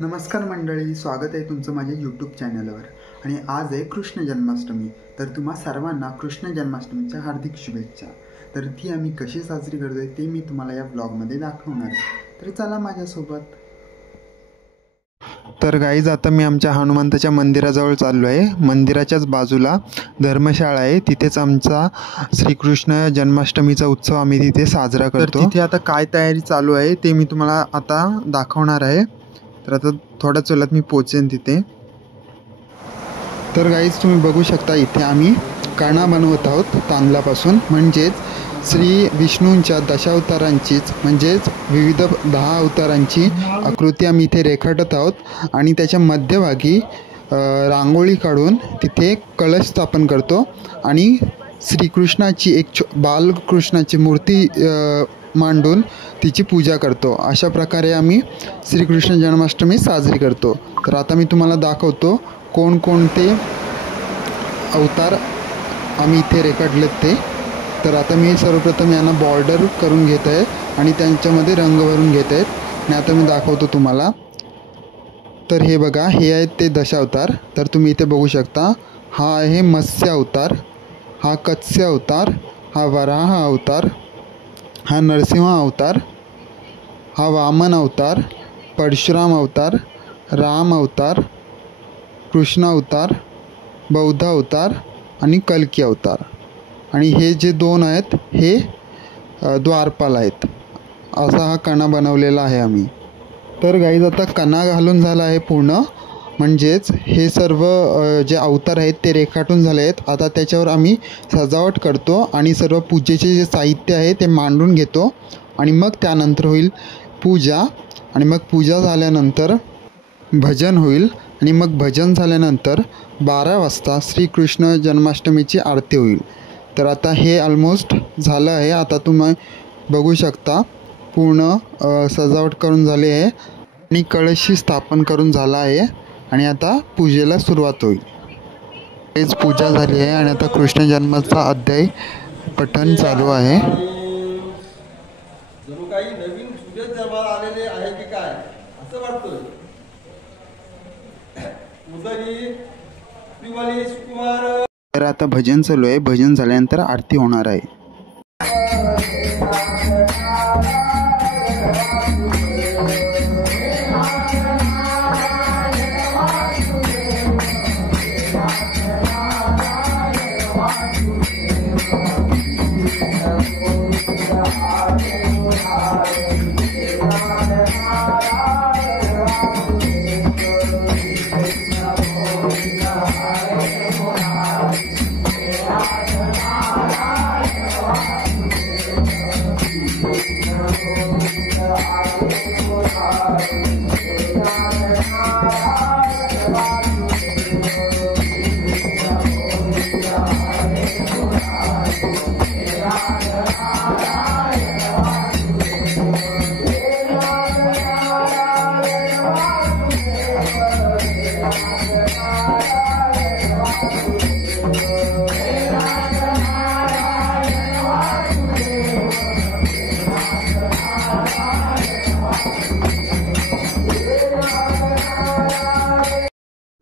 नमस्कार मंडळी, स्वागत आहे तुमचं माझ्या यूट्यूब चॅनलवर. आणि आज आहे कृष्ण जन्माष्टमी. तर तुम्हा सर्वांना कृष्ण जन्माष्टमीच्या हार्दिक शुभेच्छा. तर ती आम्ही कशी साजरी करतोय ते मी तुम्हाला या ब्लॉगमध्ये दाखवणार आहे. तर चला माझ्यासोबत. तर गाईज, आता मी आमच्या हनुमंताच्या मंदिराजवळ चाललो आहे. मंदिराच्याच बाजूला धर्मशाळा आहे, तिथेच आमचा श्रीकृष्ण जन्माष्टमीचा उत्सव आम्ही तिथे साजरा करतो. तिथे आता काय तयारी चालू आहे ते मी तुम्हाला आता दाखवणार आहे. तर आता थोड्याच वेळात मी पोचेन तिथे. तर गाईज, तुम्ही बघू शकता इथे आम्ही कणा बनवत आहोत तांदळापासून. म्हणजेच श्री विष्णूंच्या दशावतारांचीच म्हणजेच विविध 10 अवतारांची आकृती आम्ही इथे रेखाटत आहोत. आणि त्याच्या मध्यभागी रांगोळी काढून तिथे कलश स्थापन करतो आणि श्रीकृष्णाची एक बालकृष्णाची मूर्ती मांडून तिची पूजा करतो. अशा प्रकारे आम्ही श्रीकृष्ण जन्माष्टमी साजरी करतो. तर आता मी तुम्हाला दाखवतो कोणकोणते अवतार आम्ही इथे रेखाटलेत ते. तर आता मी सर्वप्रथम यांना बॉर्डर करून घेत आहे आणि त्यांच्यामध्ये रंग भरून घेत आहेत. आणि आता मी दाखवतो तुम्हाला. तर हे बघा, हे आहेत ते दशावतार. तर तुम्ही इथे बघू शकता, हा आहे मत्स्य अवतार, हा कत्स्य अवतार, हा वराह अवतार, हा नरसिंह अवतार, हा वामन अवतार, परशुराम अवतार, राम अवतार, कृष्ण अवतार, बौद्ध अवतार आणि कल्की अवतार. आणि हे जे 2 आहेत हे द्वारपाल आहेत. असा हा कणा बनवलेला आहे आम्ही. तर गाईज, आता कणा घालून झाला आहे पूर्ण. म्हणजेच हे सर्व जे अवतार आहेत ते रेखाटून झाले आहेत. आता त्याच्यावर आम्ही सजावट करतो आणि सर्व पूजेचे जे साहित्य आहे ते मांडून घेतो. आणि मग त्यानंतर होईल पूजा. आणि मग पूजा झाल्यानंतर भजन होईल. आणि मग भजन झाल्यानंतर 12 वाजता श्रीकृष्ण जन्माष्टमीची आरती होईल. तर आता हे ऑलमोस्ट झालं आहे. आता तुम्ही बघू शकता पूर्ण सजावट करून झाली आहे आणि कळशी स्थापन करून झाला आहे. आणि आता पूजेला सुरुवात होईल. हेच पूजा झाली आहे आणि आता कृष्ण जन्माचा अध्याय पठण चालू आहे. जणू काही नवीन सूर्य जन्माला आलेले आहे की काय असं वाटतंय. उदरी त्रिवाली सुकुमार. तर आता भजन चालू आहे. भजन झाल्यानंतर आरती होणार आहे.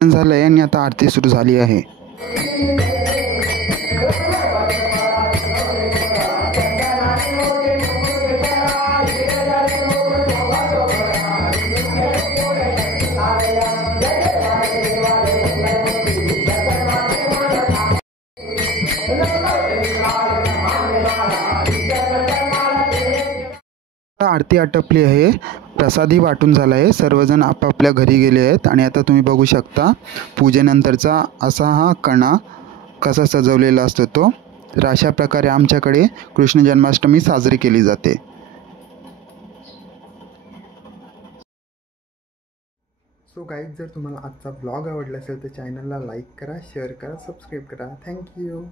झालंय आणि आता आरती सुरू झाली आहे. आरती आटपली आहे. प्रसादी वाटून झाला आहे. सर्वजण आपापल्या घरी गेले आहेत. आणि आता तुम्ही बघू शकता पूजेनंतरचा असा हा कणा कसा सजवलेला असतो तो. तर अशा प्रकारे आमच्याकडे कृष्ण जन्माष्टमी साजरी केली जाते. सो गाईज, जर तुम्हाला आजचा ब्लॉग आवडला असेल तर चॅनलला लाईक करा, शेअर करा, सबस्क्राईब करा. थँक्यू.